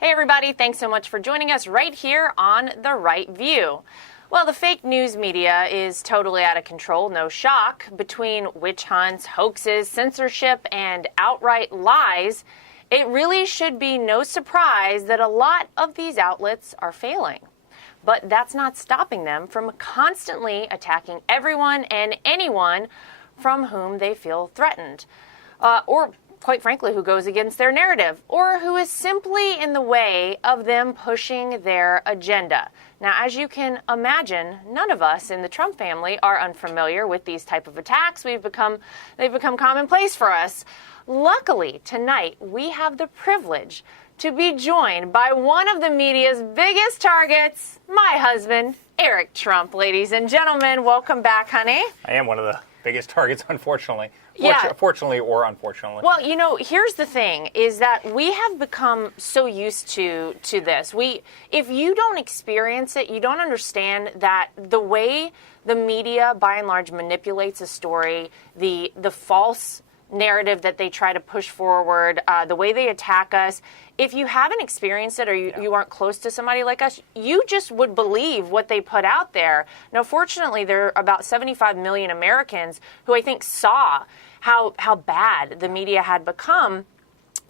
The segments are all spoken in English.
Hey everybody, thanks so much for joining us right here on The Right View. Well, the fake news media is totally out of control, no shock. Between witch hunts, hoaxes, censorship, and outright lies, it really should be no surprise that a lot of these outlets are failing. But that's not stopping them from constantly attacking everyone and anyone from whom they feel threatened. Or quite frankly, who goes against their narrative, or who is simply in the way of them pushing their agenda. Now, as you can imagine, none of us in the Trump family are unfamiliar with these type of attacks. They've become commonplace for us. Luckily, tonight, we have the privilege to be joined by one of the media's biggest targets, my husband, Eric Trump. Ladies and gentlemen, welcome back, honey. I am one of the biggest targets, unfortunately. Yeah. Fortunately or unfortunately. Well, you know, here's the thing, is that we have become so used to this. If you don't experience it, you don't understand that the way the media, by and large, manipulates a story, the false narrative that they try to push forward, the way they attack us. If you haven't experienced it or you aren't close to somebody like us, you just would believe what they put out there. Now, fortunately, there are about 75 million Americans who I think saw how bad the media had become.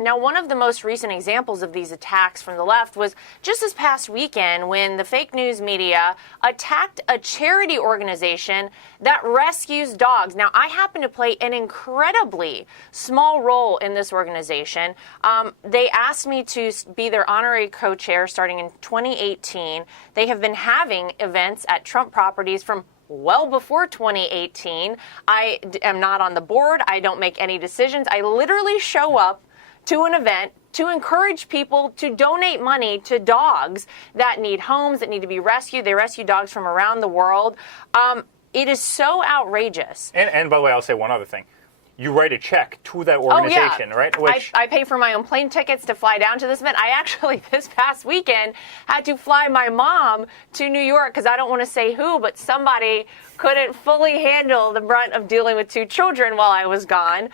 Now, one of the most recent examples of these attacks from the left was just this past weekend when the fake news media attacked a charity organization that rescues dogs. Now, I happen to play an incredibly small role in this organization. They asked me to be their honorary co-chair starting in 2018. They have been having events at Trump properties from well before 2018. I am not on the board. I don't make any decisions. I literally show up to an event to encourage people to donate money to dogs that need homes, that need to be rescued. They rescue dogs from around the world. It is so outrageous. And by the way, I'll say one other thing. You write a check to that organization, right? Which I pay for my own plane tickets to fly down to this event. I actually, this past weekend, had to fly my mom to New York because I don't want to say who, but somebody couldn't fully handle the brunt of dealing with two children while I was gone.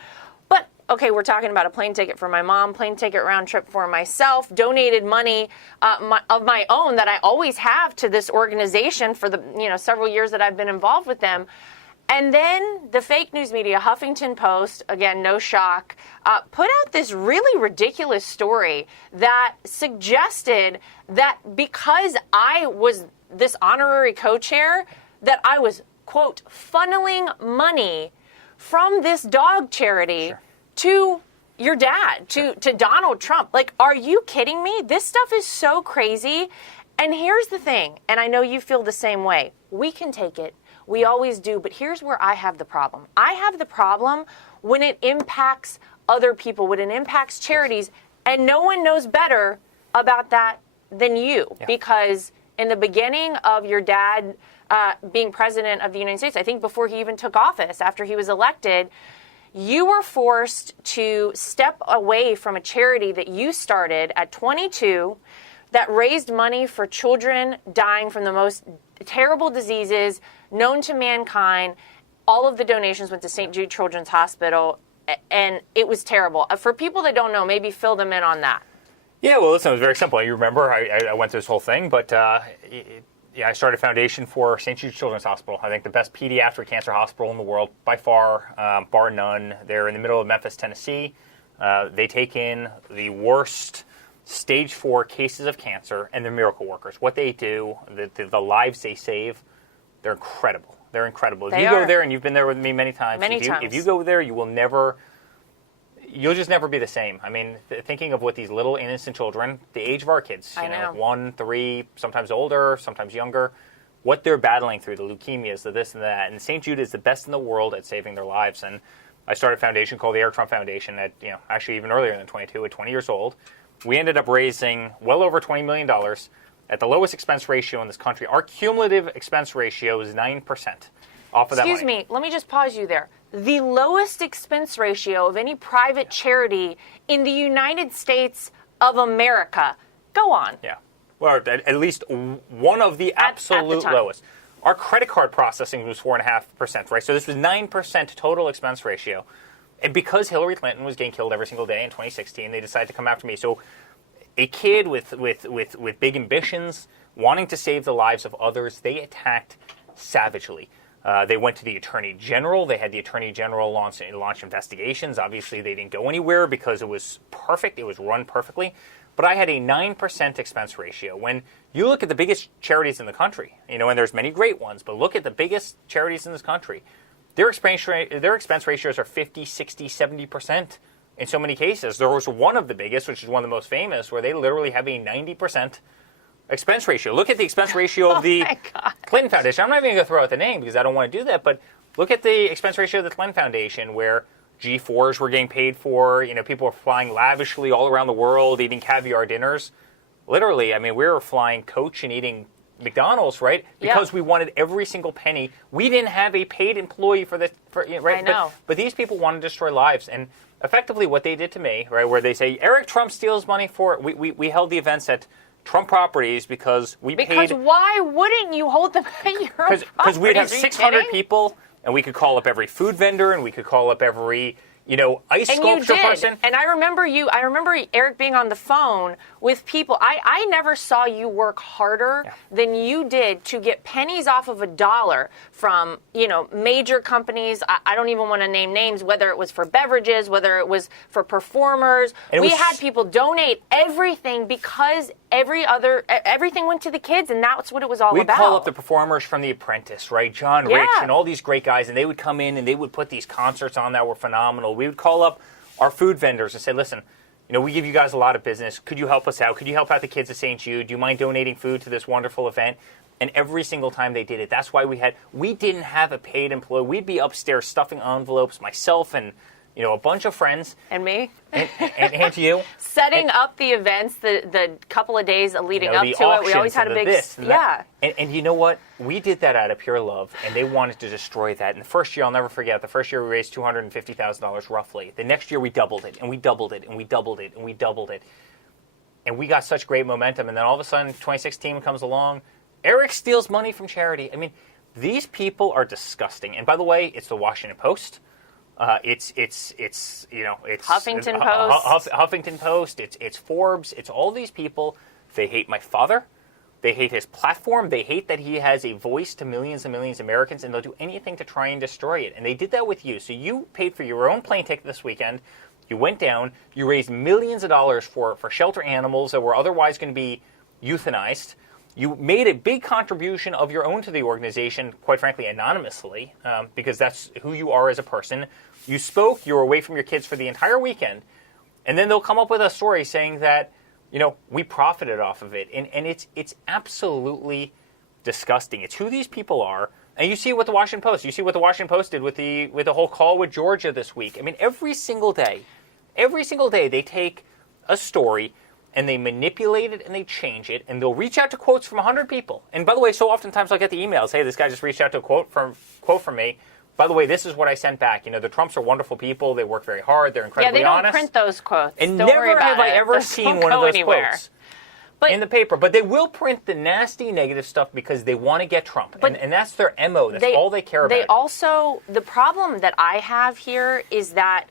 But, okay, we're talking about a plane ticket for my mom, plane ticket round trip for myself, donated money of my own that I always have to this organization for the several years that I've been involved with them. And then the fake news media, Huffington Post, again, no shock, put out this really ridiculous story that suggested that because I was this honorary co-chair, that I was, quote, funneling money from this dog charity to your dad, to Donald Trump. Like, are you kidding me? This stuff is so crazy. And here's the thing, and I know you feel the same way. We can take it. We always do, but here's where I have the problem. I have the problem when it impacts other people, when it impacts charities, and no one knows better about that than you. Yeah. Because in the beginning of your dad being president of the United States, I think before he even took office, after he was elected, you were forced to step away from a charity that you started at 22 that raised money for children dying from the most terrible diseases known to mankind. All of the donations went to St. Jude Children's Hospital, and it was terrible. For people that don't know, maybe fill them in on that. Yeah, well, listen, it was very simple. You remember, I went through this whole thing, but I started a foundation for St. Jude Children's Hospital. I think the best pediatric cancer hospital in the world, by far, bar none. They're in the middle of Memphis, Tennessee. They take in the worst stage 4 cases of cancer, and they're miracle workers. What they do, the lives they save, they're incredible. They're incredible. If you go there, and you've been there with me many times. If you go there, you'll just never be the same. I mean, thinking of what these little innocent children, the age of our kids, 1, 3, sometimes older, sometimes younger, what they're battling through, the leukemias, the this and that. And St. Jude is the best in the world at saving their lives. And I started a foundation called the Eric Trump Foundation at, actually even earlier than 22, at 20 years old. We ended up raising well over $20 million at the lowest expense ratio in this country. Our cumulative expense ratio is 9% off of that money. Excuse me, let me just pause you there. The lowest expense ratio of any private charity in the United States of America. Go on. Yeah. Well, at least one of the absolute lowest. Our credit card processing was 4.5%, right? So this was 9% total expense ratio. And because Hillary Clinton was getting killed every single day in 2016, they decided to come after me. So a kid with big ambitions, wanting to save the lives of others, they attacked savagely. They went to the Attorney General. They had the Attorney General launch investigations. Obviously, they didn't go anywhere because it was perfect. It was run perfectly. But I had a 9% expense ratio. When you look at the biggest charities in the country, and there's many great ones, but look at the biggest charities in this country, their expense ratios are 50, 60, 70%. In so many cases, there was one of the biggest, which is one of the most famous, where they literally have a 90% expense ratio. Look at the expense ratio of the Clinton Foundation. I'm not even going to throw out the name because I don't want to do that, but look at the expense ratio of the Clinton Foundation, where G4s were getting paid for. People were flying lavishly all around the world, eating caviar dinners. Literally, we were flying coach and eating McDonald's, right? Because we wanted every single penny. We didn't have a paid employee for this, right? I know. But these people want to destroy lives. And effectively what they did to me, right, where they say, Eric Trump steals money for it. We held the events at Trump Properties because we paid. Because why wouldn't you hold them at your own properties? Because we'd have 600 kidding? people, and we could call up every food vendor, and we could call up every ice sculpture person. And I remember Eric being on the phone with people. I never saw you work harder than you did to get pennies off of a dollar from, major companies. I don't even want to name names, whether it was for beverages, whether it was for performers. We had people donate everything because everything went to the kids, and that's what it was all about. We'd call up the performers from The Apprentice, right? John Rich and all these great guys, and they would come in and they would put these concerts on that were phenomenal. We would call up our food vendors and say, listen, we give you guys a lot of business. Could you help us out? Could you help out the kids at St. Jude? Do you mind donating food to this wonderful event? And every single time they did it, that's why we didn't have a paid employee. We'd be upstairs stuffing envelopes, myself and a bunch of friends. And me. And you. Setting up the events, the couple of days leading up to it. We always had a big... And you know what? We did that out of pure love, and they wanted to destroy that. And the first year, I'll never forget, the first year we raised $250,000 roughly. The next year we doubled it, and we doubled it, and we doubled it, and we doubled it. And we got such great momentum. And then all of a sudden, 2016 comes along. Eric steals money from charity. These people are disgusting. And by the way, it's the Washington Post. It's Huffington Post. Huffington Post. It's Forbes. It's all these people. They hate my father. They hate his platform. They hate that he has a voice to millions and millions of Americans, and they'll do anything to try and destroy it. And they did that with you. So you paid for your own plane ticket this weekend. You went down. You raised millions of dollars for shelter animals that were otherwise going to be euthanized. You made a big contribution of your own to the organization, quite frankly, anonymously, because that's who you are as a person. You spoke, you were away from your kids for the entire weekend, and then they'll come up with a story saying that, we profited off of it. And it's absolutely disgusting. It's who these people are. And you see what the Washington Post, did with the whole call with Georgia this week. Every single day they take a story and they manipulate it and they change it, and they'll reach out to quotes from 100 people. And by the way, so oftentimes I'll get the emails, hey, this guy just reached out to a quote from me. By the way, this is what I sent back. The Trumps are wonderful people. They work very hard. They're incredibly honest. Yeah, they don't print those quotes. And don't never have I ever seen one of those quotes in the paper. But they will print the nasty, negative stuff because they want to get Trump. And that's their MO. That's all they care about. The problem that I have here is that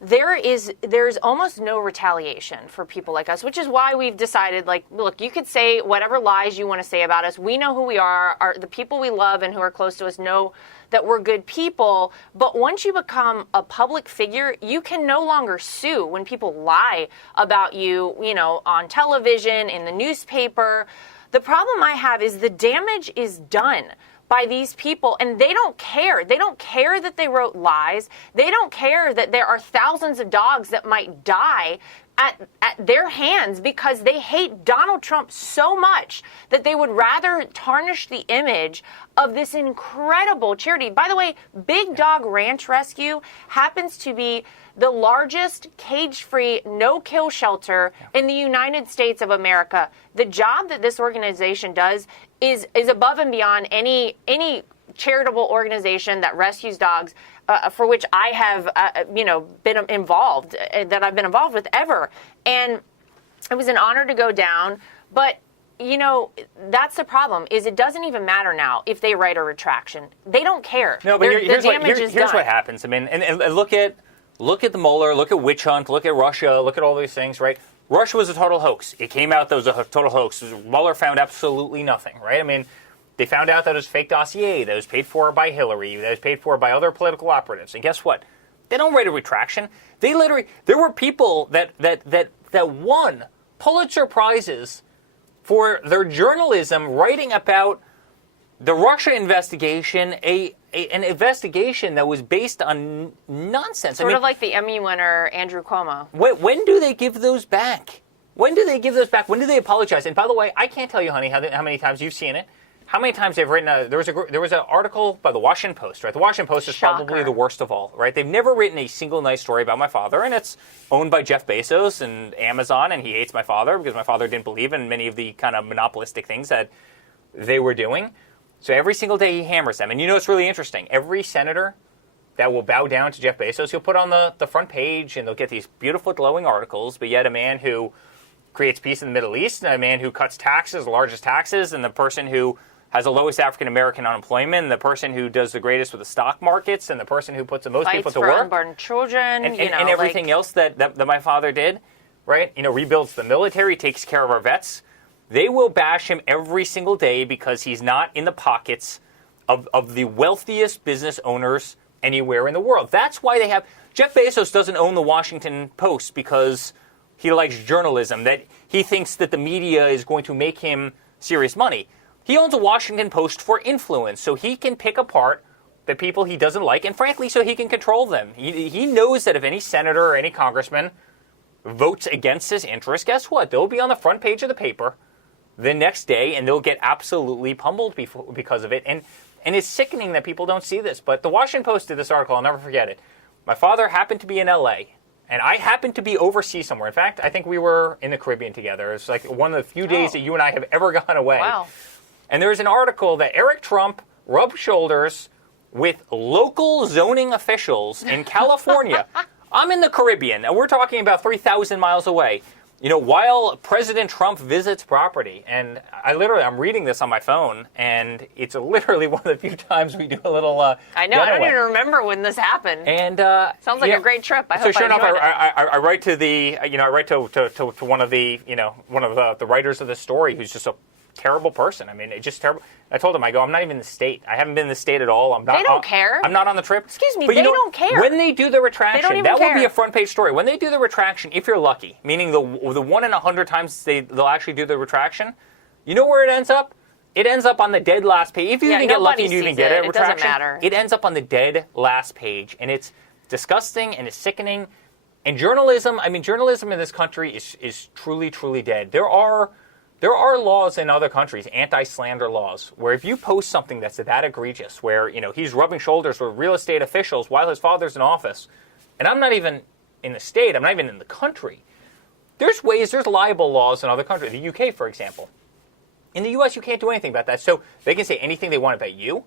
there's almost no retaliation for people like us, which is why we've decided, look, you could say whatever lies you want to say about us. We know who we are. The people we love and who are close to us know that we're good people. But once you become a public figure, you can no longer sue when people lie about you, on television, in the newspaper. The problem I have is the damage is done by these people, and they don't care. They don't care that they wrote lies. They don't care that there are thousands of dogs that might die at their hands because they hate Donald Trump so much that they would rather tarnish the image of this incredible charity. By the way, Big Dog Ranch Rescue happens to be the largest cage-free, no-kill shelter in the United States of America. The job that this organization does is above and beyond any charitable organization that rescues dogs, for which I have, been involved, that I've been involved with ever. And it was an honor to go down, but that's the problem, is it doesn't even matter now if they write a retraction. They don't care. No, but here's what happens. And look at the Mueller, look at witch hunt, look at Russia, look at all these things, right? Russia was a total hoax. It came out that it was a total hoax. Mueller found absolutely nothing, right? I mean, they found out that it was a fake dossier, that it was paid for by Hillary, that it was paid for by other political operatives. And guess what? They don't write a retraction. They literally, there were people that won Pulitzer Prizes for their journalism writing about the Russia investigation, an investigation that was based on nonsense. Sort of like the Emmy winner, Andrew Cuomo. When do they give those back? When do they give those back? When do they apologize? And by the way, I can't tell you, honey, how many times you've seen it. How many times they've written there was an article by the Washington Post, right? The Washington Post is probably the worst of all, right? They've never written a single nice story about my father, and it's owned by Jeff Bezos and Amazon, and he hates my father because my father didn't believe in many of the kind of monopolistic things that they were doing. So every single day he hammers them. And you know what's really interesting? Every senator that will bow down to Jeff Bezos, he'll put on the front page, and they'll get these beautiful glowing articles, but yet a man who creates peace in the Middle East, and a man who cuts taxes, the largest taxes, and the person who has the lowest African-American unemployment, and the person who does the greatest with the stock markets, and the person who puts the most people to work. Fights for unborn children. And everything else that my father did, right? You know, rebuilds the military, takes care of our vets. They will bash him every single day because he's not in the pockets of the wealthiest business owners anywhere in the world. That's why they have... Jeff Bezos doesn't own the Washington Post because he likes journalism, that he thinks that the media is going to make him serious money. He owns a Washington Post for influence, so he can pick apart the people he doesn't like, and frankly, so he can control them. He knows that if any senator or any congressman votes against his interests, guess what? They'll be on the front page of the paper the next day, and they'll get absolutely pummeled because of it. And it's sickening that people don't see this. But the Washington Post did this article. I'll never forget it. My father happened to be in L.A., and I happened to be overseas somewhere. In fact, I think we were in the Caribbean together. It's like one of the few days that you and I have ever gone away. Wow. And there's an article that Eric Trump rubbed shoulders with local zoning officials in California. I'm in the Caribbean, and we're talking about 3,000 miles away. You know, while President Trump visits property, and I'm reading this on my phone, and it's literally one of the few times we do a little I know, getaway. I don't even remember when this happened. And sounds like a great trip. I hope sure enough, I write to the, I write to one of the, one of the writers of this story who's just a terrible person. I mean, it's just terrible. I told him, I go, I'm not even in the state. I haven't been in the state at all. They don't care. I'm not on the trip. Excuse me, they don't care. When they do the retraction, that care. will be a front page story. When they do the retraction, if you're lucky, meaning the 1 in 100 times they'll actually do the retraction, you know where it ends up? It ends up on the dead last page. If you even get lucky and you even get a retraction, it doesn't matter. It ends up on the dead last page, and it's disgusting and it's sickening. And journalism in this country is truly, truly dead. There are laws in other countries, anti-slander laws, where if you post something that's that egregious, where he's rubbing shoulders with real estate officials while his father's in office, and I'm not even in the state, I'm not even in the country. There's libel laws in other countries. The UK, for example. In the US, you can't do anything about that. So they can say anything they want about you.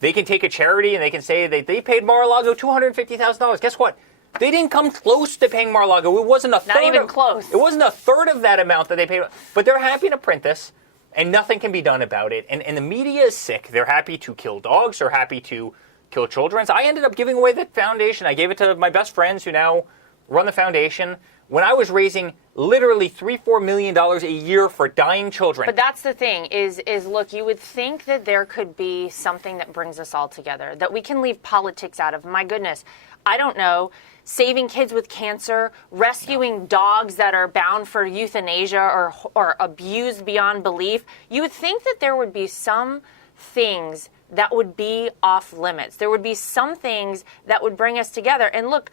They can take a charity and they can say they paid Mar-a-Lago $250,000. Guess what? They didn't come close to paying Mar-a-Lago. It wasn't a third. Not even close. It wasn't a third of that amount that they paid. But they're happy to print this, and nothing can be done about it. And the media is sick. They're happy to kill dogs. They're happy to kill children. So I ended up giving away the foundation. I gave it to my best friends who now run the foundation. When I was raising literally $3-4 million a year for dying children. But that's the thing, is look, you would think that there could be something that brings us all together, that we can leave politics out of. My goodness, I don't know, saving kids with cancer, rescuing dogs that are bound for euthanasia or abused beyond belief. You would think that there would be some things that would be off limits. There would be some things that would bring us together. And look,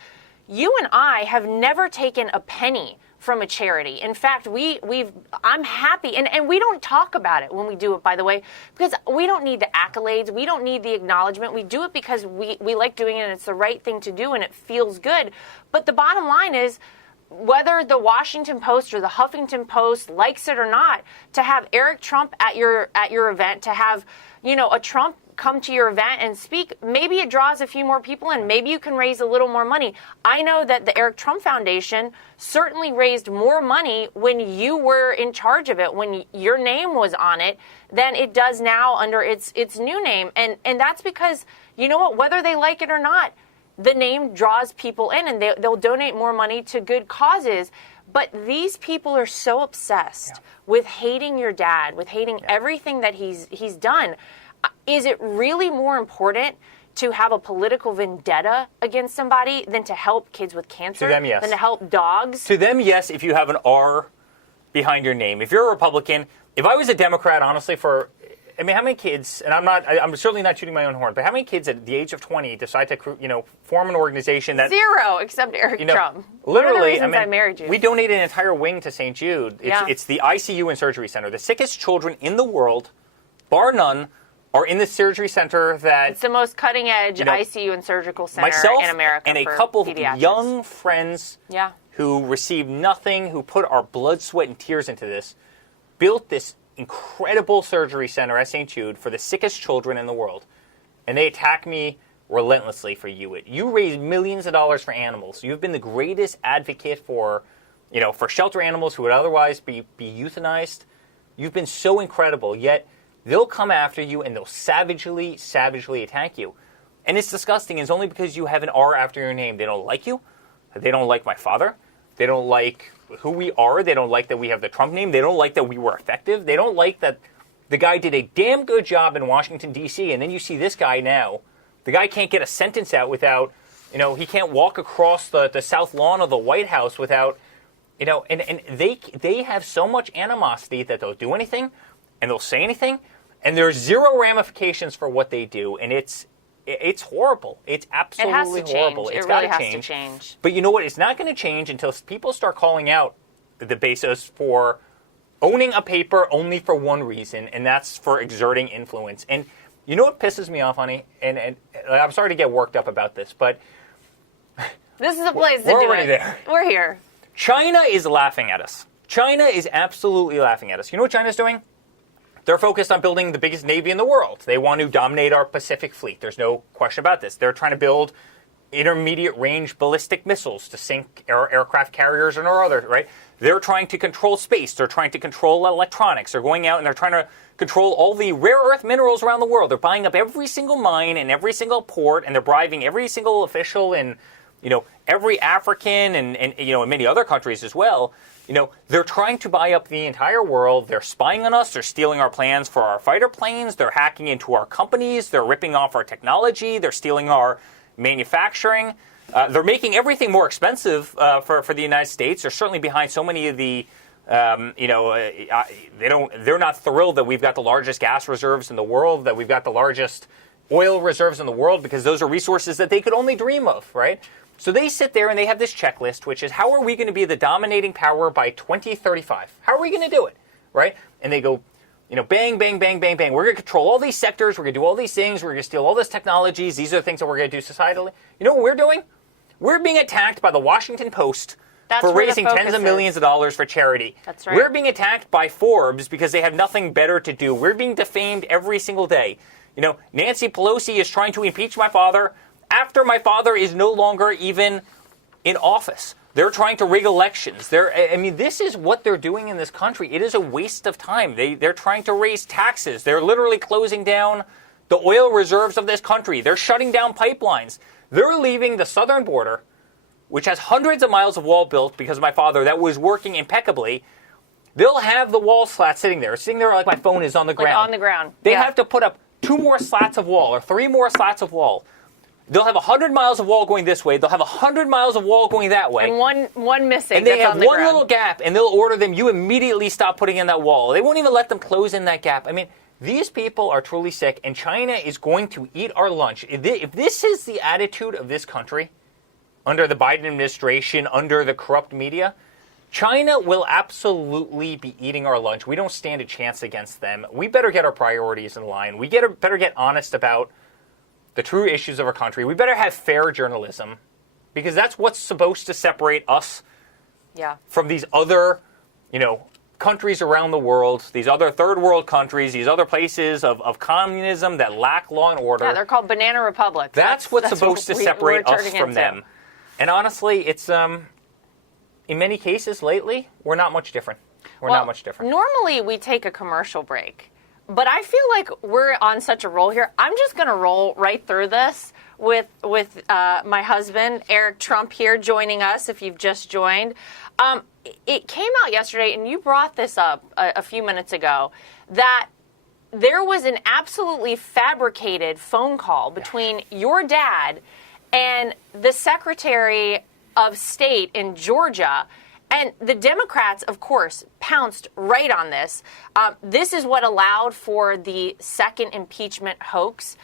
you and I have never taken a penny from a charity. In fact, I'm happy, and we don't talk about it when we do it, by the way, because we don't need the accolades, we don't need the acknowledgement. We do it because we like doing it, and it's the right thing to do, and it feels good. But the bottom line is, whether the Washington Post or the Huffington Post likes it or not, to have Eric Trump at your event, to have a Trump come to your event and speak, maybe it draws a few more people and maybe you can raise a little more money. I know that the Eric Trump Foundation certainly raised more money when you were in charge of it, when your name was on it, than it does now under its new name. And that's because, you know what, whether they like it or not, the name draws people in and they'll donate more money to good causes. But these people are so obsessed with hating your dad, with hating everything that he's done. Is it really more important to have a political vendetta against somebody than to help kids with cancer? To them, yes. Than to help dogs? To them, yes, if you have an R behind your name. If you're a Republican, if I was a Democrat, honestly, I mean, how many kids, and I'm certainly not shooting my own horn, but how many kids at the age of 20 decide to, form an organization that... Zero, except Eric Trump. Literally, One of the reasons I married you. We donated an entire wing to St. Jude. It's the ICU and surgery center. The sickest children in the world, bar none, are in the surgery center that... It's the most cutting-edge ICU and surgical center myself in America and a for couple of pediatrics. young friends who received nothing, who put our blood, sweat, and tears into this, built this incredible surgery center at St. Jude for the sickest children in the world. And they attack me relentlessly for you. You raise millions of dollars for animals. You've been the greatest advocate for shelter animals who would otherwise be euthanized. You've been so incredible, yet they'll come after you and they'll savagely attack you. And it's disgusting. It's only because you have an R after your name. They don't like you. They don't like my father. They don't like who we are. They don't like that we have the Trump name. They don't like that we were effective. They don't like that the guy did a damn good job in Washington, D.C., and then you see this guy now. The guy can't get a sentence out without, he can't walk across the south lawn of the White House without, and they have so much animosity that they'll do anything and they'll say anything, and there's zero ramifications for what they do, and it's horrible. It's absolutely horrible. It It's really got to has to change. But you know what? It's not going to change until people start calling out the Bezos for owning a paper only for one reason, and that's for exerting influence. And you know what pisses me off, honey? And I'm sorry to get worked up about this, but this is a place to do we're already it. there. We're here. China is laughing at us. China is absolutely laughing at us. You know what China's doing? They're focused on building the biggest navy in the world. They want to dominate our Pacific fleet. There's no question about this. They're trying to build intermediate range ballistic missiles to sink aircraft carriers and other, right? They're trying to control space. They're trying to control electronics. They're going out and they're trying to control all the rare earth minerals around the world. They're buying up every single mine and every single port, and they're bribing every single official in, every African and in many other countries as well. They're trying to buy up the entire world. They're spying on us. They're stealing our plans for our fighter planes. They're hacking into our companies. They're ripping off our technology. They're stealing our manufacturing. They're making everything more expensive for the United States. They're certainly behind so many of the, they're not thrilled that we've got the largest gas reserves in the world, that we've got the largest oil reserves in the world, because those are resources that they could only dream of, right? So they sit there and they have this checklist, which is, how are we going to be the dominating power by 2035? How are we going to do it, right? And they go, bang, bang, bang, bang, bang. We're going to control all these sectors. We're going to do all these things. We're going to steal all these technologies. These are the things that we're going to do societally. You know what we're doing? We're being attacked by the Washington Post for raising tens of millions of dollars for charity. That's right. We're being attacked by Forbes because they have nothing better to do. We're being defamed every single day. Nancy Pelosi is trying to impeach my father after my father is no longer even in office. They're trying to rig elections. This is what they're doing in this country. It is a waste of time. They're trying to raise taxes. They're literally closing down the oil reserves of this country. They're shutting down pipelines. They're leaving the southern border, which has hundreds of miles of wall built because of my father, that was working impeccably. They'll have the wall slats sitting there like my phone is on the ground. Like on the ground. They have to put up 2 more slats of wall or 3 more slats of wall. They'll have 100 miles of wall going this way. They'll have 100 miles of wall going that way. And one missing. And they that's have on the one ground. little gap, and they'll order them. You immediately stop putting in that wall. They won't even let them close in that gap. These people are truly sick, and China is going to eat our lunch. If this is the attitude of this country, under the Biden administration, under the corrupt media, China will absolutely be eating our lunch. We don't stand a chance against them. We better get our priorities in line. We better get honest about the true issues of our country. We better have fair journalism, because that's what's supposed to separate us from these other, countries around the world, these other third world countries, these other places of communism that lack law and order. Yeah, they're called banana republics. That's what's supposed to separate us from them. And honestly, it's in many cases lately, we're not much different. We're not much different. Normally, we take a commercial break. But I feel like we're on such a roll here. I'm just going to roll right through this with my husband, Eric Trump, here joining us if you've just joined. It came out yesterday, and you brought this up a few minutes ago, that there was an absolutely fabricated phone call between your dad and the Secretary of State in Georgia. And the Democrats, of course, pounced right on this. This is what allowed for the second impeachment hoax.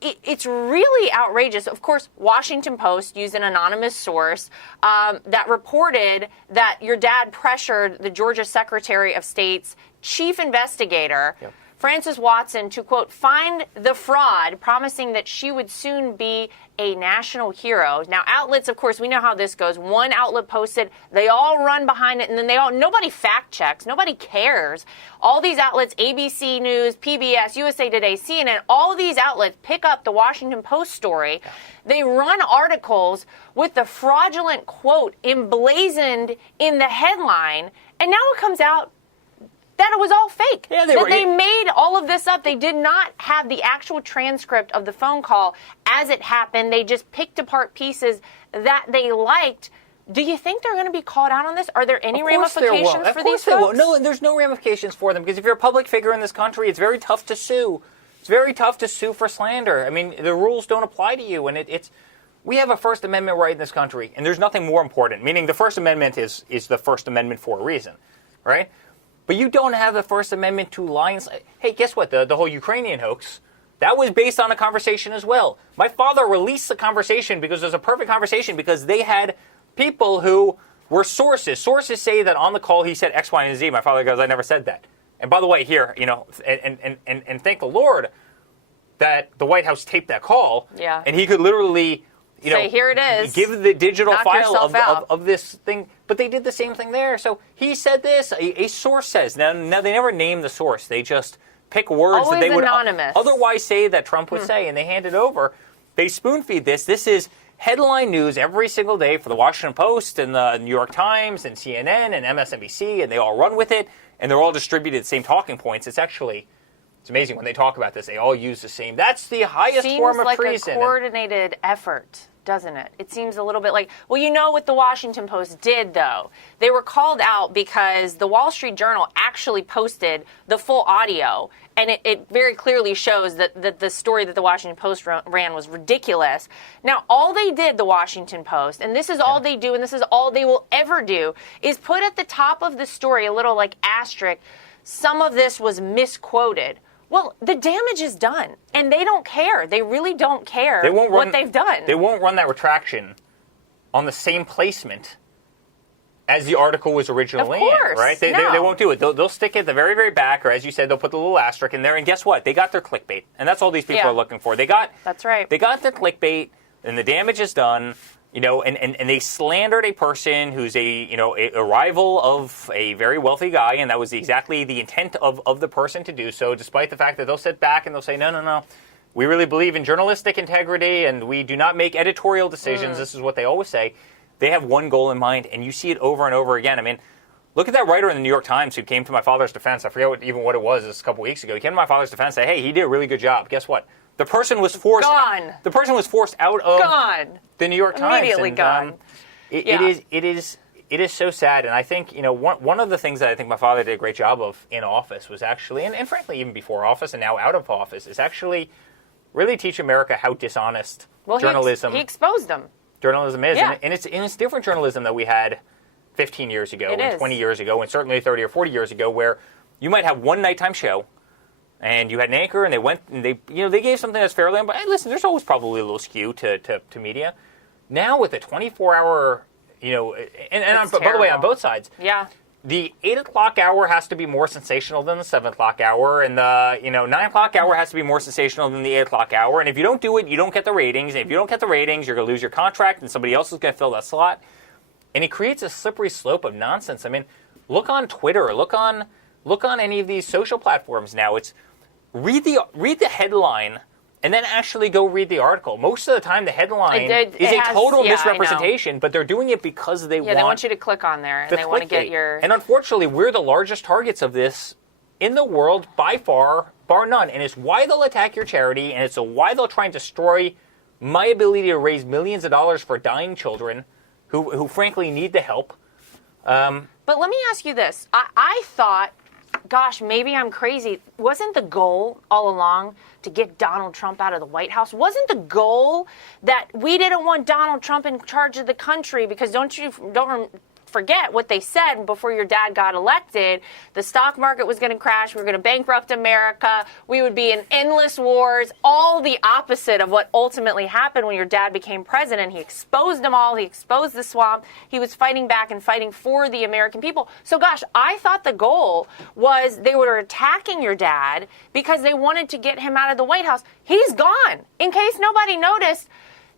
It's really outrageous. Of course, Washington Post used an anonymous source that reported that your dad pressured the Georgia Secretary of State's chief investigator, Frances Watson, to, quote, find the fraud, promising that she would soon be a national hero. Now, outlets, of course, we know how this goes. One outlet posted, they all run behind it, and then nobody fact checks, nobody cares. All these outlets, ABC News, PBS, USA Today, CNN, all these outlets pick up the Washington Post story. They run articles with the fraudulent quote emblazoned in the headline, and now it comes out that it was all fake. Yeah, they made all of this up. They did not have the actual transcript of the phone call as it happened. They just picked apart pieces that they liked. Do you think they're going to be called out on this? Are there any ramifications for these folks? No, there's no ramifications for them, because if you're a public figure in this country, it's very tough to sue. It's very tough to sue for slander. I mean, the rules don't apply to you, and we have a First Amendment right in this country, and there's nothing more important. Meaning, the First Amendment is the First Amendment for a reason, right? But you don't have the First Amendment to lie and say, hey, guess what? The whole Ukrainian hoax, that was based on a conversation as well. My father released the conversation because it was a perfect conversation, because they had people who were sources. Sources say that on the call he said X, Y, and Z. My father goes, I never said that. And by the way, here, and thank the Lord that the White House taped that call. Yeah. And he could literally, say, here it is. Give the digital Knock file yourself of this thing. But they did the same thing there. So he said this, a source says. Now they never name the source. They just pick words Always that they would anonymous. otherwise say that Trump would say, and they hand it over. They spoon feed this. This is headline news every single day for the Washington Post and the New York Times and CNN and MSNBC, and they all run with it, and they're all distributed the same talking points. It's amazing when they talk about this. They all use the same. That's the highest form of treason. Seems like a coordinated effort, doesn't it? It seems a little bit like, well, you know what the Washington Post did, though? They were called out because the Wall Street Journal actually posted the full audio, and it very clearly shows that the story that the Washington Post ran was ridiculous. Now, all they did, the Washington Post, and this is all they do, and this is all they will ever do, is put at the top of the story a little like asterisk, some of this was misquoted. Well, the damage is done, and they don't care. They really don't care what they've done. They won't run that retraction on the same placement as the article was originally in, right? They won't do it. They'll stick it at the very, very back, or as you said, they'll put the little asterisk in there, and guess what? They got their clickbait, and that's all these people are looking for. That's right. They got their clickbait, and the damage is done. And they slandered a person who's a rival of a very wealthy guy, and that was exactly the intent of the person to do so, despite the fact that they'll sit back and they'll say, no, we really believe in journalistic integrity, and we do not make editorial decisions. This is what they always say. They have one goal in mind, and you see it over and over again. I mean, look at that writer in the New York Times who came to my father's defense. I forget what it was. This a couple weeks ago. He came to my father's defense and said, hey, he did a really good job. Guess what? The person was forced. Gone. The person was forced out of the New York Times. Immediately gone. It is so sad, and I think one of the things that I think my father did a great job of in office was actually, and frankly even before office and now out of office, is actually really teach America how dishonest journalism. He exposed them. Journalism is, and it's different journalism that we had 15 years ago, and 20 years ago, and certainly 30 or 40 years ago, where you might have one nighttime show. And you had an anchor, and they went, and they gave something that's fairly. But hey, listen, there's always probably a little skew to media. Now with a 24-hour, and by the way, on both sides, the 8 o'clock hour has to be more sensational than the 7 o'clock hour, and the 9 o'clock hour has to be more sensational than the 8 o'clock hour. And if you don't do it, you don't get the ratings. And if you don't get the ratings, you're going to lose your contract, and somebody else is going to fill that slot. And it creates a slippery slope of nonsense. I mean, look on Twitter, look on any of these social platforms now. It's read the headline and then actually go read the article. Most of the time, the headline is a total misrepresentation, but they're doing it because they want you to click on there, and they want to get your. And unfortunately, we're the largest targets of this in the world by far, bar none. And it's why they'll attack your charity, and it's why they'll try and destroy my ability to raise millions of dollars for dying children who frankly need the help. But let me ask you this. I thought, gosh, maybe I'm crazy. Wasn't the goal all along to get Donald Trump out of the White House? Wasn't the goal that we didn't want Donald Trump in charge of the country? Because don't forget what they said before your dad got elected. The stock market was going to crash. We were going to bankrupt America. We would be in endless wars. All the opposite of what ultimately happened when your dad became president. He exposed them all. He exposed the swamp. He was fighting back and fighting for the American people. So, gosh, I thought the goal was they were attacking your dad because they wanted to get him out of the White House. He's gone. In case nobody noticed,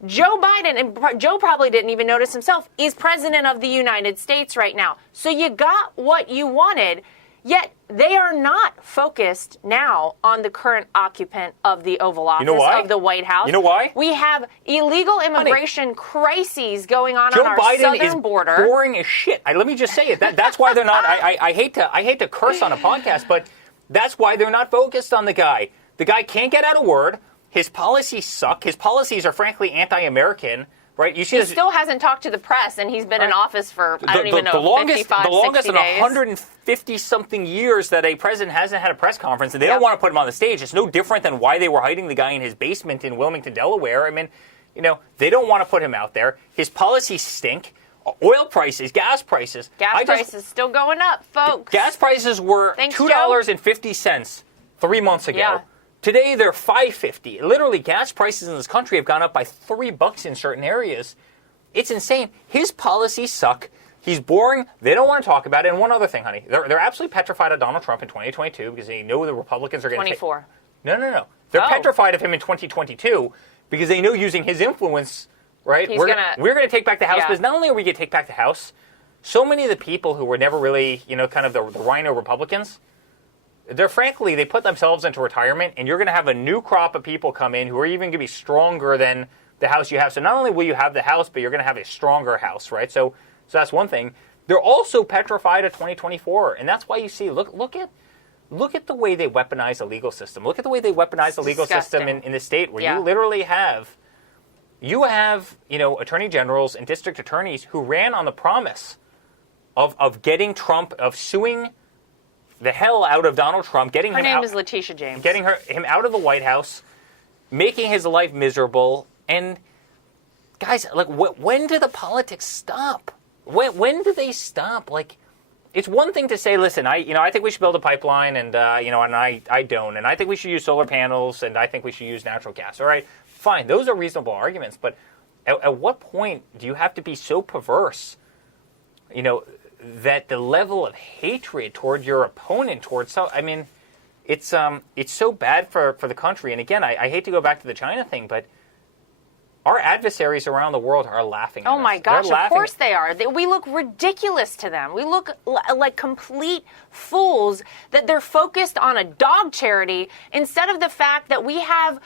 Joe Biden, and Joe probably didn't even notice himself, is president of the United States right now. So you got what you wanted, yet they are not focused now on the current occupant of the Oval Office, of the White House. You know why? We have illegal immigration crises going on Joe our Biden southern is border. boring as shit. Let me just say it. That's why they're not. I hate to curse on a podcast, but that's why they're not focused on the guy. The guy can't get out a word. His policies suck. His policies are frankly anti-American, right? You see, he still hasn't talked to the press, and he's been in office for, I don't even know, 55, the longest 60 days. in 150-something years that a president hasn't had a press conference, and they don't want to put him on the stage. It's no different than why they were hiding the guy in his basement in Wilmington, Delaware. I mean, they don't want to put him out there. His policies stink. Oil prices, gas prices. Gas prices still going up, folks. Gas prices were $2.50 3 months ago. Yeah. Today, they're $5.50. Literally, gas prices in this country have gone up by $3 in certain areas. It's insane. His policies suck. He's boring. They don't want to talk about it. And one other thing, honey. They're absolutely petrified of Donald Trump in 2022 because they know the Republicans are going to 24. No. They're petrified of him in 2022 because they know using his influence, right? We're going to take back the House. Because not only are we going to take back the House, so many of the people who were never really, kind of the rhino Republicans, they put themselves into retirement, and you're going to have a new crop of people come in who are even going to be stronger than the House you have. So not only will you have the House, but you're going to have a stronger House, right? So that's one thing. They're also petrified of 2024, and that's why you see, look at the way they weaponize the legal system. Look at the way they weaponize the legal system in the state where you literally have, attorney generals and district attorneys who ran on the promise of getting Trump, of suing the hell out of Donald Trump, getting Her him name out, is Letitia James. getting him out of the White House, making his life miserable. And guys, when do the politics stop? When do they stop? It's one thing to say, listen, I think we should build a pipeline, and and I don't, and I think we should use solar panels, and I think we should use natural gas. All right, fine, those are reasonable arguments, but at what point do you have to be so perverse, that the level of hatred toward your opponent, it's so bad for the country. And again, I hate to go back to the China thing, but our adversaries around the world are laughing at us. Oh my gosh, of course they are. We look ridiculous to them. We look like complete fools that they're focused on a dog charity instead of the fact that we have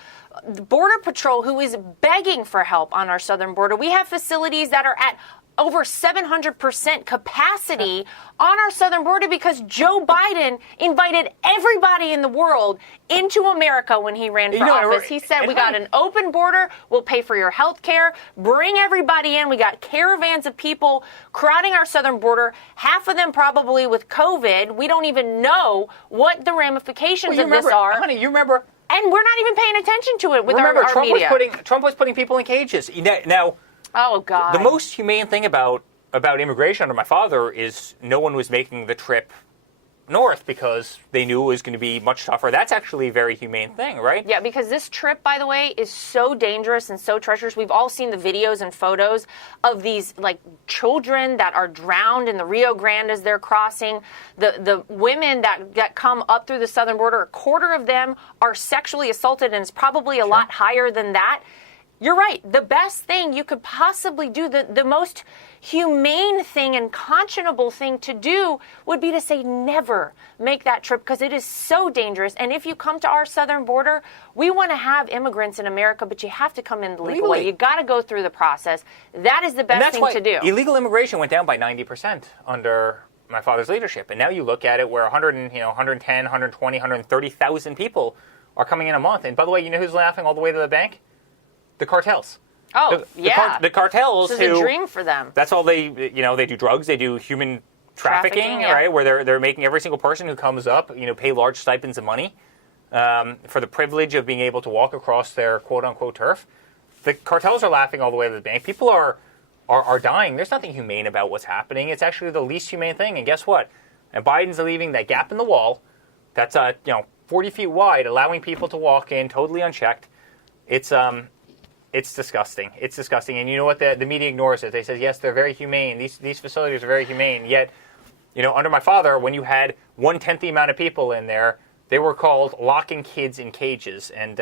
Border Patrol who is begging for help on our southern border. We have facilities that are at over 700% capacity on our southern border because Joe Biden invited everybody in the world into America when he ran for office. He said, we got an open border, we'll pay for your health care, bring everybody in. We got caravans of people crowding our southern border, half of them probably with COVID. We don't even know what the ramifications of this are. Honey, you remember? And we're not even paying attention to it with our media. Trump was putting people in cages. Now, oh, God. The most humane thing about immigration under my father is no one was making the trip north because they knew it was going to be much tougher. That's actually a very humane thing, right? Yeah, because this trip, by the way, is so dangerous and so treacherous. We've all seen the videos and photos of these, children that are drowned in the Rio Grande as they're crossing. The women that come up through the southern border, a quarter of them are sexually assaulted, and it's probably a lot higher than that. You're right. The best thing you could possibly do, the most humane thing and conscionable thing to do would be to say never make that trip because it is so dangerous. And if you come to our southern border, we want to have immigrants in America, but you have to come in the legal way. You got to go through the process. That is the best thing to do. Illegal immigration went down by 90% under my father's leadership. And now you look at it where 110, 120, 130,000 people are coming in a month. And by the way, you know who's laughing all the way to the bank? The cartels. Oh, The cartels. This is a dream for them. That's all they do drugs, they do human trafficking, yeah. right? Where they're making every single person who comes up, pay large stipends of money for the privilege of being able to walk across their quote unquote turf. The cartels are laughing all the way to the bank. People are dying. There's nothing humane about what's happening. It's actually the least humane thing. And guess what? And Biden's leaving that gap in the wall that's 40 feet wide, allowing people to walk in totally unchecked. It's disgusting. It's disgusting. And you know what? The media ignores it. They say, yes, they're very humane. These facilities are very humane. Yet, under my father, when you had 1/10 the amount of people in there, they were called locking kids in cages. And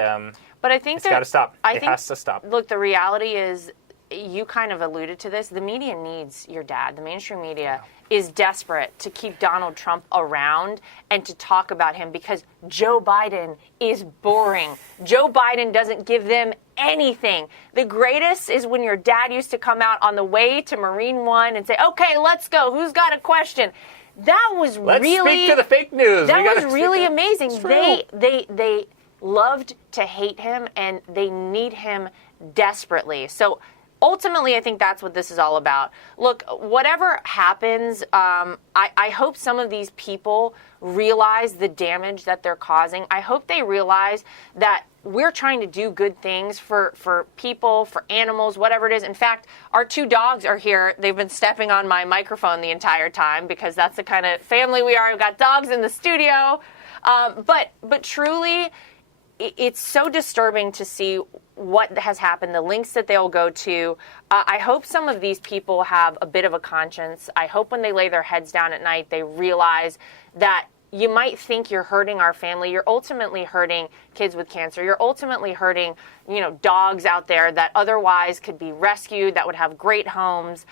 but I think it's got to stop. It think, has to stop. Look, the reality is, you kind of alluded to this. The media needs your dad. The mainstream media is desperate to keep Donald Trump around and to talk about him because Joe Biden is boring. Joe Biden doesn't give them anything. The greatest is when your dad used to come out on the way to Marine One and say, okay, let's go. Who's got a question? That was Let's speak to the fake news. That was really amazing. They loved to hate him, and they need him desperately. So ultimately, I think that's what this is all about. Look, whatever happens, I hope some of these people realize the damage that they're causing. I hope they realize that we're trying to do good things for people, for animals, whatever it is. In fact, our 2 dogs are here. They've been stepping on my microphone the entire time because that's the kind of family we are. We've got dogs in the studio. But truly, it's so disturbing to see what has happened, the links that they'll go to. I hope some of these people have a bit of a conscience. I hope when they lay their heads down at night, they realize that you might think you're hurting our family. You're ultimately hurting kids with cancer. You're ultimately hurting, dogs out there that otherwise could be rescued, that would have great homes.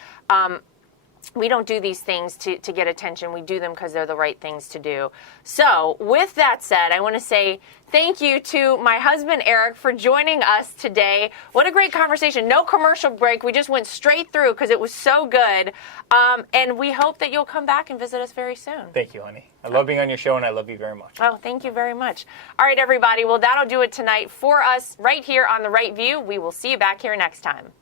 We don't do these things to get attention. We do them because they're the right things to do. So with that said, I want to say thank you to my husband, Eric, for joining us today. What a great conversation. No commercial break. We just went straight through because it was so good. And we hope that you'll come back and visit us very soon. Thank you, honey. I love being on your show, and I love you very much. Oh, thank you very much. All right, everybody. Well, that'll do it tonight for us right here on The Right View. We will see you back here next time.